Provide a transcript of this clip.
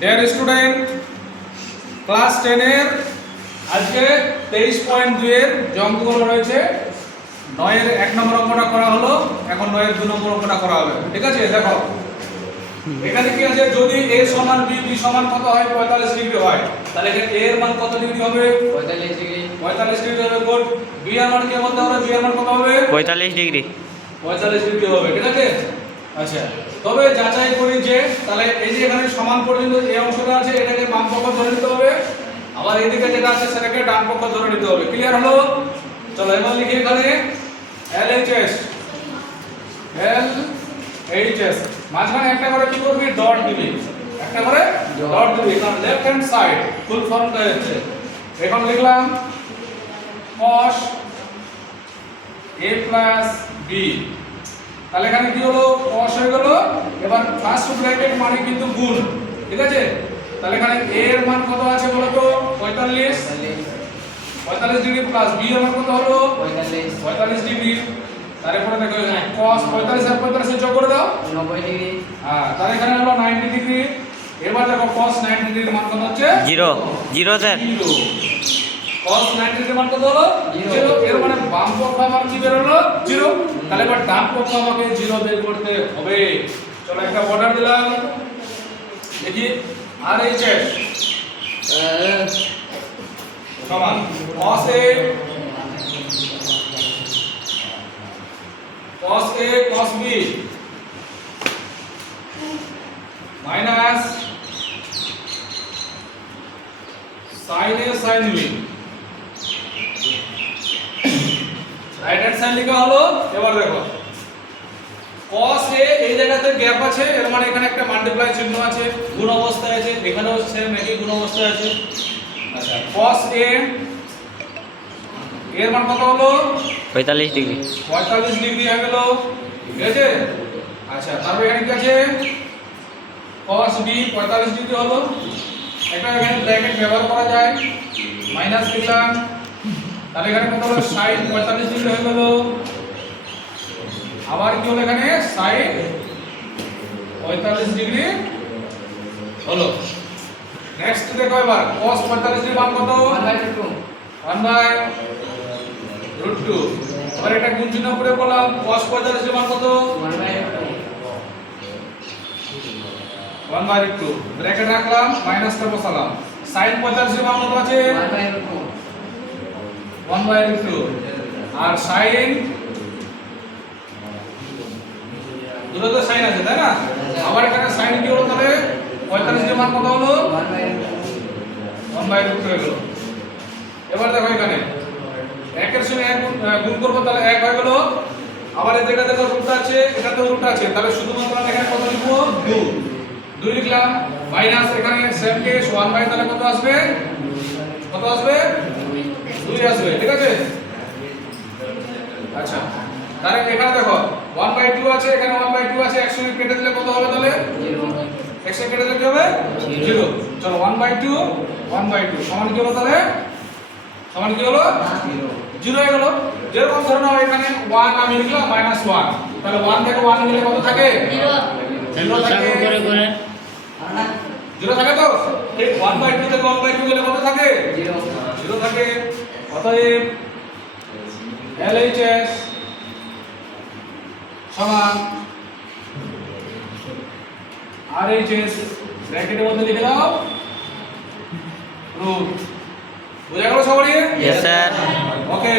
Dear student, class 10 এর আজকে 23.2 এর যে অঙ্কগুলো রয়েছে 9 এর 1 নম্বর অঙ্কটা করা হলো, এখন 9 এর 2 নম্বর অঙ্কটা করা হবে। ঠিক আছে, দেখো এখানে কি আছে, যদি a সমান b, b সমান কত হয় 45 ডিগ্রি হয়, তাহলে এখানে a এর মান কত ডিগ্রি হবে? 45 ডিগ্রি। 45 ডিগ্রি হবে। গুড। b এর মান কি বলতে হবে? b এর মান কত হবে? 45 ডিগ্রি। 45 ডিগ্রি হবে। ঠিক আছে, আচ্ছা তবে যাচাই করি যে তাহলে এই যে এখানে সমান পর্যন্ত এই অংশটা আছে, এটাকে বাম পক্ষ ধরে নিতে হবে, আবার এদিকে যেটা আছে সেটাকে ডান পক্ষ ধরে নিতে হবে। ক্লিয়ার হলো? চলো এবার লিখি এখানে LHS, LHS মাঝখানে একটা করে কি করবি? ডট দিবি, একটা করে ডট দিবি, কারণ লেফট হ্যান্ড সাইড ফুল ফর্মটা হচ্ছে। এখন লিখলাম cos a b, তাহলে এখানে কি হলো? cos হয়ে গেল। এবার ফার্স্ট ব্র্যাকেট মানে কিন্তু গুণ, ঠিক আছে? তাহলে এখানে a এর মান কত আছে বলো তো? 45 ডিগ্রি প্লাস b এর মান কত হলো? 45 ডিগ্রি। তারপরে দেখো এখানে cos 45 আর 45 যোগ করে দাও, 90 ডিগ্রি। হ্যাঁ, তাহলে এখানে হলো 90 ডিগ্রি। এবার দেখো cos 90 ডিগ্রির মান কত হচ্ছে? 0 0 স্যার। cos 90 ডিগ্রির মান কত হলো? 0। এর মানে বাম পক্ষ আমার কি বের হলো? 0। তাহলে এবার ডান পক্ষ আমাকে 0 বের করতে হবে। চলো একটা বর্ডার দিলাম, দেখি RHS সমান cos A cos B minus sin A sin B। Right hand side লেখা হলো। এবার দেখো cos A এই জায়গাতে গ্যাপ আছে, এর মানে এখানে একটা মাল্টিপ্লাই চিহ্ন আছে, গুণ অবস্থায় আছে, এখানেও সেম একই গুণ অবস্থায় আছে। আচ্ছা cos A এর মান কত হলো? 45 ডিগ্রি। 45 ডিগ্রি হয়ে গেল। ঠিক আছে, আচ্ছা তারপর এখানে কি আছে? cos B 45 ডিগ্রি হলো। একটা এখানে ব্র্যাকেট ব্যবহার করা যায়, মাইনাস লিখলাম, তাহলে এখানে কত হলো? sin 45 ডিগ্রি হয়ে গেল। আবার কি হলো? এখানে sin 45 ডিগ্রি হলো। নেক্সট দেখো এবার cos 45 ডিগ্রি মান কত? 1/√2। এবার এটা গুণ চিহ্ন করে বললাম cos 45 ডিগ্রি মান কত? 1/√2 ব্র্যাকেট রাখলাম, মাইনাসটা বসালাম। sin 45 ডিগ্রি মান কত আছে? 1/√2। আর sin দুটো তো sin আছে, তাই না? আবার এখানে sin কি হলো? তাহলে 45 ডিগ্রি মান কত হলো? 1/√2 হয়ে গেল। এবার দেখো এখানে একের সঙ্গে এক গুণ করব, তাহলে 1 হয়ে গেল। আবার এই জায়গাতে দেখো রুট আছে, এটাতেও রুট আছে, তাহলে শুধুমাত্র আমি এখানে কত লিখব? 2 লিখলাম, মাইনাস এখানে সেম কেস 1/, তাহলে কত আসবে? কত আসবে? 2 আসবে। ঠিক আছে, আচ্ছা তাহলে এখানে দেখো 1/2 আছে, এখানে 1/2 আছে, একসঙ্গে কেটে দিলে কত হবে? তাহলে 0। একসঙ্গে কেটে দিলে কি হবে? 0। চলো 1/2 সমান কি হলো? তাহলে সমান কি হলো? 0 হয়ে গেল। যেরকম ধরে নাও এখানে 1 আমি লিখলাম, -1, তাহলে 1 থেকে 1 মিলে কত থাকে? 0 থাকে। 0 থাকে তো? ঠিক 1/2 থেকে 1/2 মিলে কত থাকে? 0 থাকে। অতএব LHS সমান RHS, ব্র্যাকেটের মধ্যে লিখে দাও √। বুঝা গেল সবারই? Yes sir. ওকে।